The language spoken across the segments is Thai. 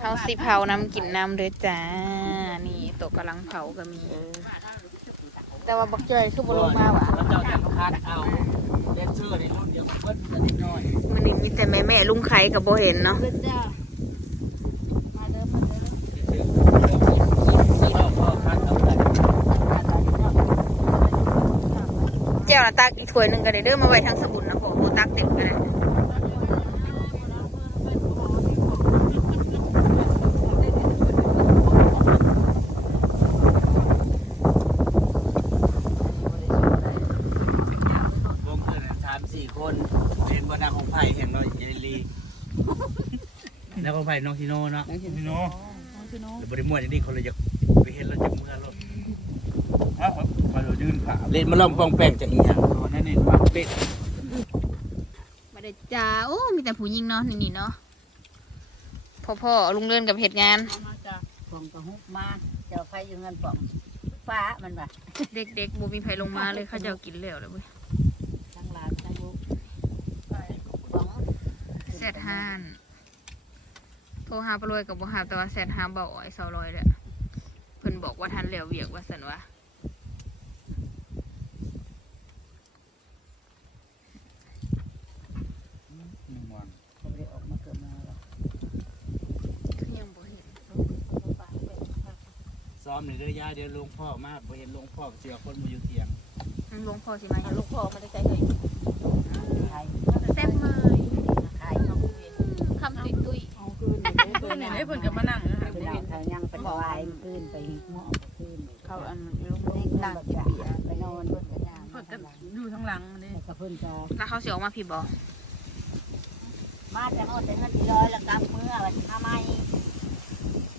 เฮาสิเผาน้ำกินน้ำเด้อจ้า นี่ตกกำลังเผาก็มี แต่ว่าบักเจยคือบ่ลงมาว่ะแล้วเจ้าจะคัดเอาเดนเซอร์ในรุ่นเดียวกันเบิ้ลกันนิดหน่อยมันนี่มีแต่แม่แม่ลุงไข่กับบ่เห็นเนาะเจ้ามาเด้อมาเด้อพ่อพ่อคัดเอาแต่แจ้วน่ะตักอีกถ้วยหนึงก็ได้เด้อมาไว้ทางสมุนนะผมบ่ตักเต็มก็ได้ วงเกิดสามสี่คนเป็นบรรดาของไผ่แห่งน้อยเยลีแล้วก็ ไผ่น้องชิโน่เนาะชิโน่หรือบริมวดอย่างนี้คนเลยจะไปเห็นเราจะเมื่อรถฮะมาเรายืนขาเล่นมาลองปองแป้งจะอีหยังนั่นเองว่าเป็ดมาได้จ้าโอ้มีแต่ผู้หญิงเนาะนี่นี่เนาะพ่อพ่อลุงเลื่อนกับเหตุงานมาจ้ะผมก็ฮุบมาเจ้าใครอยู่เงินป่องฟ้ามันว่าเด็กๆบ่มีไผลงมาเลยเขาเจะกินแล้วเลยเว้ยทั้งหลานทั้งลูกป่องแซดห้าน โทรหาปลวยกับบ่หาแต่ว่าแซดห้าเบาอ้อยเซาลอยเลยเพิ่นบอกว่าทันแล้วเวียกว่าสันวะหนึ่งวันเขาได้ออกมาเกิดมาแล้วคือยังบ่เห็นซ้อมในเรือยาเดี๋ยวลงพ่อมาพอเห็นลงพ่อเสียคนมาอยู่เตียงหลวงพ่อสิมาอยู่ลูกพ่อมาได้ใจเลยใคร แซ่บเลย ใครน้องเวียน คำตุยตุย เอาคืน เพิ่นเนี่ยเพิ่นก็มานั่งนะ เป็นเราทางยัง เป็นวายคืนไปหม้อคืนเขาอันลูกนี่ตั้งกินเบียร์ไปนอนบนกระดานเพิ่นก็อยู่ทางหลังนี่แต่ก็เพิ่นจะแล้วเขาสิออกมาพี่บ่มาแต่ฮอดแต่เงินที่ร้อยแล้วกลับเมื่อวันทำไม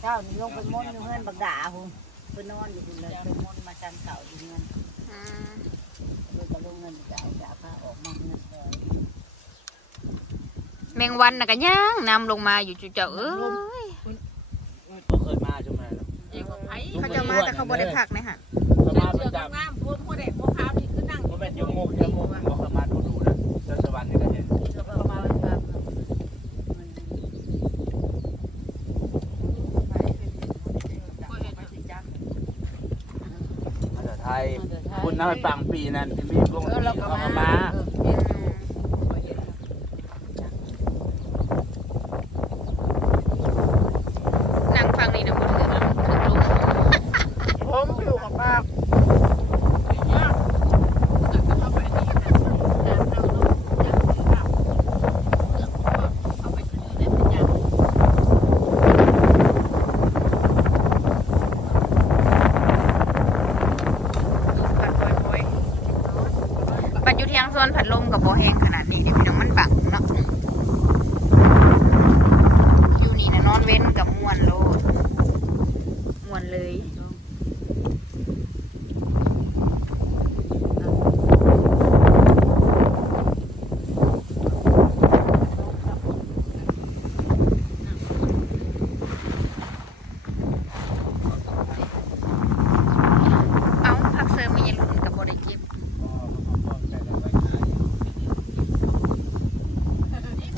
เจ้านี่ลงไปมนอยู่เงินบักด่าหุ่นไปนอนอยู่หุ่นเลยไปมนมาจันเก่าอยู่เงินอืมเพิ่นก็ลงเงินจะเอาจะพาออกมาเงินเลยแมงวันน่ะก็ย่างนำลงมาอยู่จุเจ้าเอ้ย ก็เคยมาใช่ไหมล่ะอีกว่าไผเขาจะมาแต่เขาบ่ได้พักในหันเขามาปเสื้ระอจำงามพวกหัวแดงหัวกขาวนี่คือนั่งว่าเป็นยมุกยมุกบอกเขามาดูดูนะเจ้าสวรรค์นี่ก็เห็นภาษาไทยคุณน้ำปังปีนั้นที่มีวงดนตรีเขามามา นั่งฟังนี่นะบ่ถือนะถือลง ผมอยู่กับป้า ผัดบ่อยๆปัดอ ยู่เทียงโซนผัดลมกับโบแห้งขนาดนี้เดี๋ยวพี่น้องมันบังเนาะอยู่นี่นะนอนเว้นกับมวนโลดมวนเลย เอาผักเสริมมาเย็นรุ่นกับบ่ได้เก็บ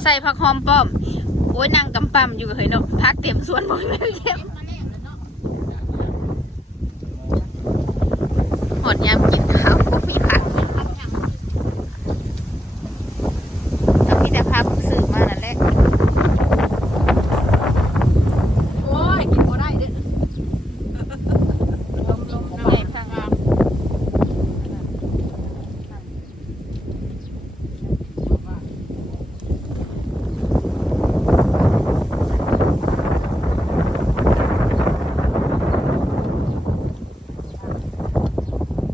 ใส่ผักหอมป้อม โอ้ยนางกำปั่มอยู่กับเฮ้ยเนาะพักเต็มสวนหมดเลยเก็บหอดยามกินข้าวก็มีผักแต่มีแต่ผักซื้อมานั่นแหละ โอ้ยกินบ่ได้เด้อ ลมลมน้ำไหลพังงาม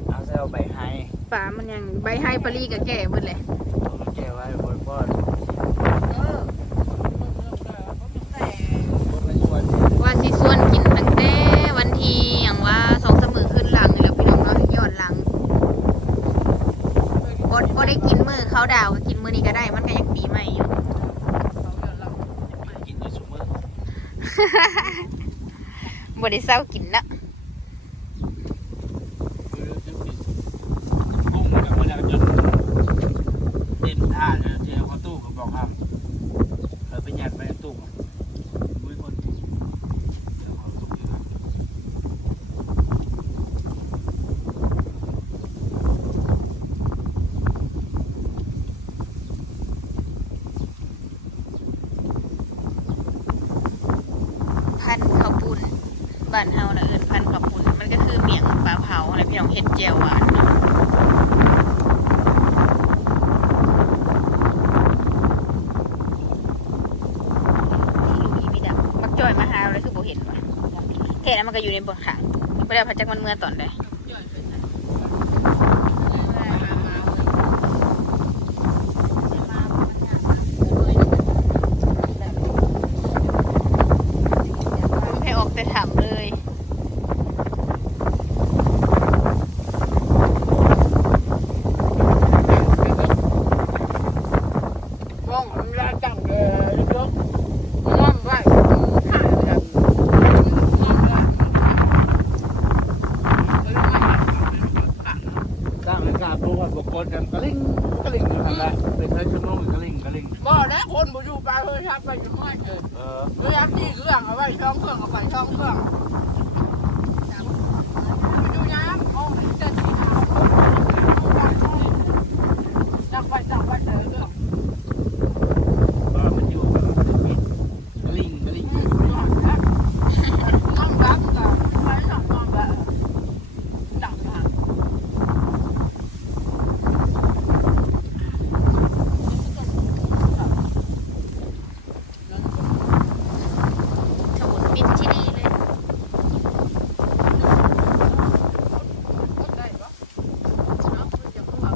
เอาเซลใบไฮ ป่ามันยัง ใบให้ปลีกับแก่เบิดเลยแก้ไว้บนพ่อว่าสิส่วนกินตั้งแต่วันที่อย่างว่าสองสามมือขึ้นหลังนี่แหล้วพี่น้องเนาะย้อนหลังบดบ่ได้กินมือเขาดาวก็กินมือนี้ก็ได้ มันก็ยังปีใหม่อยู่ กินอยู่สมือบ่ได้เศร้ากินละกุ้งกับเวลาจน บ้านเฮาน่ะเอิ้นพันกับปุ่นมันก็คือเมี่ยงปลาเผาอะไรพี่น้องเห็ดเจียวหวานเนาะลุยมีดักมักจอยมาหาเลยคือบ่เห็นว่ะแท้แล้วมันก็อยู่ในบนขาบ่ได้เอาพระจักมันเมื่อตอนใด ให้ออกแต่ถามเลย มองมันละจังเลยลูกมองไว้ข้าแบบมองละ สร้างรายการพวกว่าบกคนกันกระลิงกระลิงอยู่นั่นแหละเป็นใช้ชั่วโมงกระลิงกระลิง บ่แล้วคนบ่อยู่ไปเฮ้ยทับไปอยู่ห้อยเออ เออ เฮ้ยอันนี้เครื่องเอาไว้ช่องเครื่องเอาไปช่องเครื่องอยู่น้ำโอ้ยเต้นสีขาวจับไปจับไปเลยเรื่อง ว่ามันอยู่กันกระลิงกระลิง น้องรับกับไปสองน้องแบบดังมาก สมุนปินที่นี่เลย ได้ปะน้องจะพูดว่า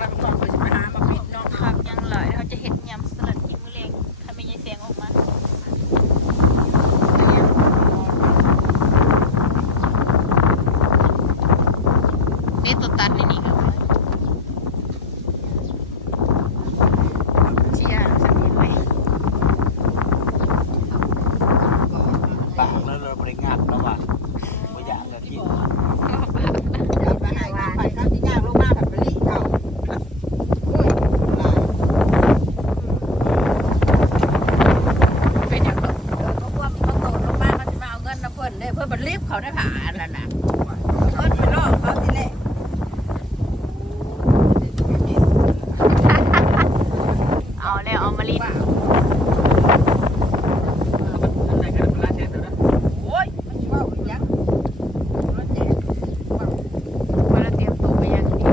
รักน้องไปหามาปิดน้อง คักยังหลายเขาจะเห็ดยำสลัดกินมือเล็งถ้าไม่ยายเสียงออกมา นี่ตัวตัดนี่นี่ครับเชียร์สักนิดไหมปากแล้วเราบริงานแล้วว่ะไม่อยากจะกินอยากไปหายงานไปครับที่ยากลงมาแบบไปรีเขาเป็นอย่างไรเขาว่าเขาโตลงมาเขาจะมาเอาเงินนะเพิ่นได้เพิ่นบันรีบเขาได้ผ่าอันนั้นน่ะเพิ่นไปล่อเขาทีแรก เอาแล้วเอามาลิน อะไรกันเป็นราเชนนะ โอ้ยมันจะว่าอีกยังมันแจก ว่าเราเตรียมตัวไปยังดี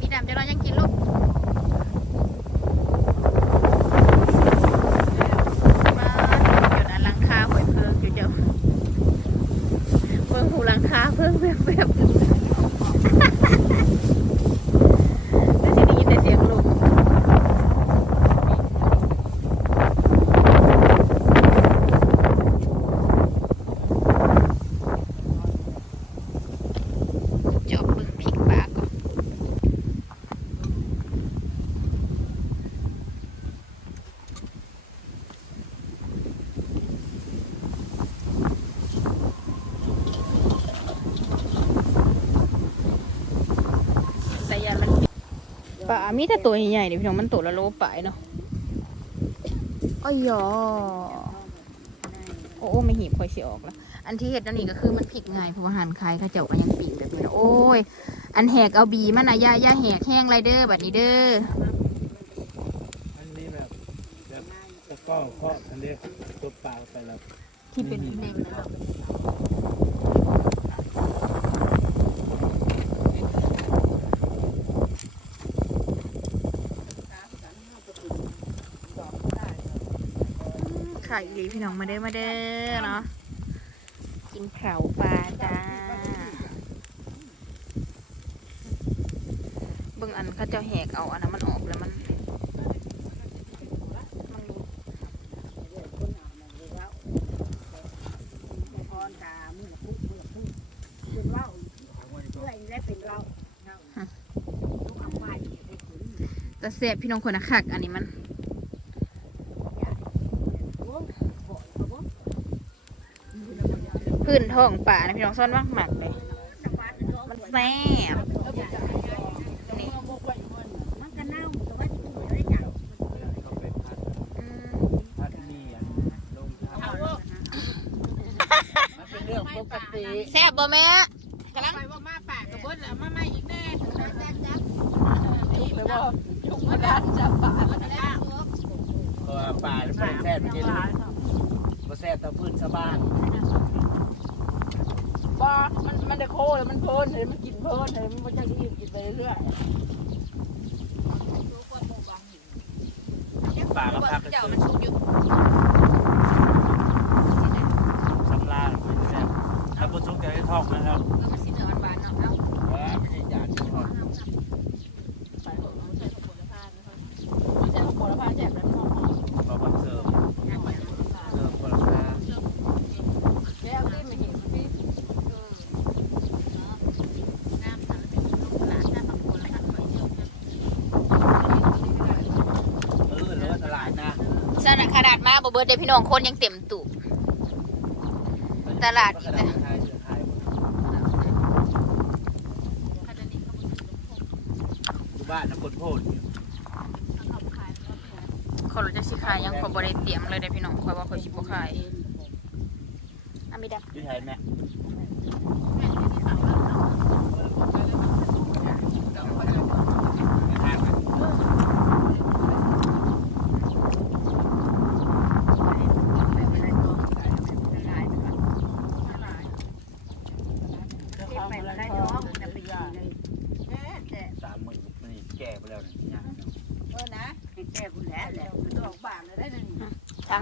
มีดำจะรอยังกินลูก มาอยู่นะหลังคาหวยเพิ่งอยู่เจ้าเพิ่งหูหลังคาเพิ่งแบบแบบแล้วจะได้ยินแต่เสียงลูกจอบเบึงพริกปลาก่อน แต่ยันมัน ปลามีแต่ตัวใหญ่ๆนี่พี่น้องมันตัวละโลปลายเนาะอ้อยหยอโอ้โอ้ไม่หีบคอยเสียออกแล้ว อันที่เห็ดนั่นนี่ก็คือมันพลิกง่ายเพราะว่าหันคายเขาเจ้าก็ยังปีกแบบนี้นะโอ้ย อันแหกเอาบีมันนะย่าย่าแหกแห้งไรเด้อบัดนี้เด้ออันนี้แบบแบบตะก้อก็อันนี้ตัวเปล่าไปแล้วที่เป็นเนมนะ ขายดีพี่น้องมาเด้อมาเด้อเนาะกินเผาปลาจ้าเบิ่งอันเขาเจะแหกเอาอันนั้นมันออกแล้วมันมันรู้พรตามือพุกมือพุกเป็นเล่าเพื่อนและเป็นเล่าทุกคำว่าที่ให้คุณแต่เสียบพี่น้องคนนะคักอันนี้มัน โอ้โหเขา บอกพื้นท้องป่านะพี่น้องซ่อนมากหมักเลยจังหวัดแซ่บนี่มันเน่าแต่บเขาไปพัดอืมพัดเนียนลงทางมันเป็นเรื่องปกติแซ่บบ่แม่กำลังไปว่ามาป่ากับบิ้ลแล้วมาใหม่อีกแน่จุกเลยบ่จุกมาดันจับป่าแล้วก็แล้วเพราะว่าป่าเนี่ยบ่ได้แซ่บไปกินบ่แซ่บเตาพื้นสะบ้าน บ่ มันมันได้โคเลยมันเพลินเลยมันกินเพลินเลยมันมันจะรีบกินไปเรื่อยป่าก็พักกันเจ้าเจมันอสุกอยู่สำลาญไม่แซ่บถ้าบ่สุกจะได้ทอกนะครับมันสิเนื้อหวานๆเนาะเอา ว่าไม่ใช่จานที่ทอดใส่ของใส่ของผลไม้นะครับใส่ของผลไม้แจกแล้วน้อง เพราะมันเสิร์ฟเสิร์ฟคนละคา แล้วที่ไม่เห็นที่ น้ำสั่งเป็นลูกหลานถ้าบางคนแล้วก็ไปเยอะ เออแล้วตลาดนะ สนะขนาดมา บ่เบิดเด้พี่น้องคนยังเต็มตุตลาดตลาดไทยเสือไทยอยู่บ้านนะคนโพดอยู่เขารู้จะสิขายยังขอยบ่ได้เตรียมเลยเด้พี่น้องขอยว่าขอยสิบ่ขายอามิดาอยู่ไทยแม่ไปมาได้ท้องแต่ไปกินเลยแต่ สามหมื่นนี่แก่ไปแล้วเนี่ย เออนะแก่คุณแล้วแหละดอกบานเลยได้หนึ่ง ทางหลัดตุกไข่แล้วก็มี บริพอสอง จำกัดแล้วกันเงินกันจอดนั่นแล้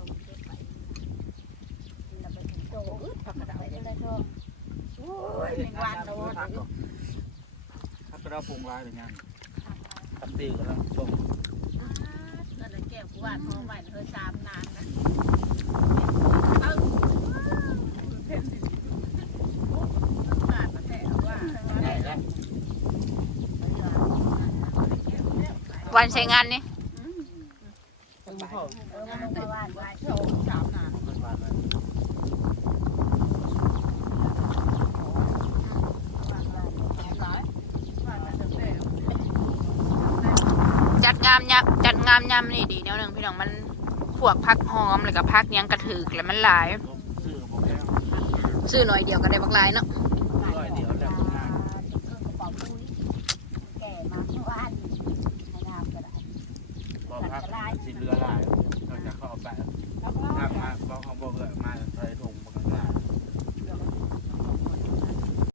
วเก็บไปเราไปถึงโตอึดผักได้ท้องโอ้ยหนึ่งวันโดนถ้าเราปรุงลายอย่างเงี้ยตับตีกันแล้วส่งก็เลยแก้กูว่าท้องไหวเธอสามนานนะขาดมาแต่ว่า ใหญ่แล้ว วันใช้งานนี่จัดงามยัจัดงามยำนี่ดีแนวหนึงพี่น้องมันพวกพักหอมแล้วก็พักยังกระถือแล้วมันหลาย ซื้อหน่อยเดียวก็ได้บักหลายเนาะ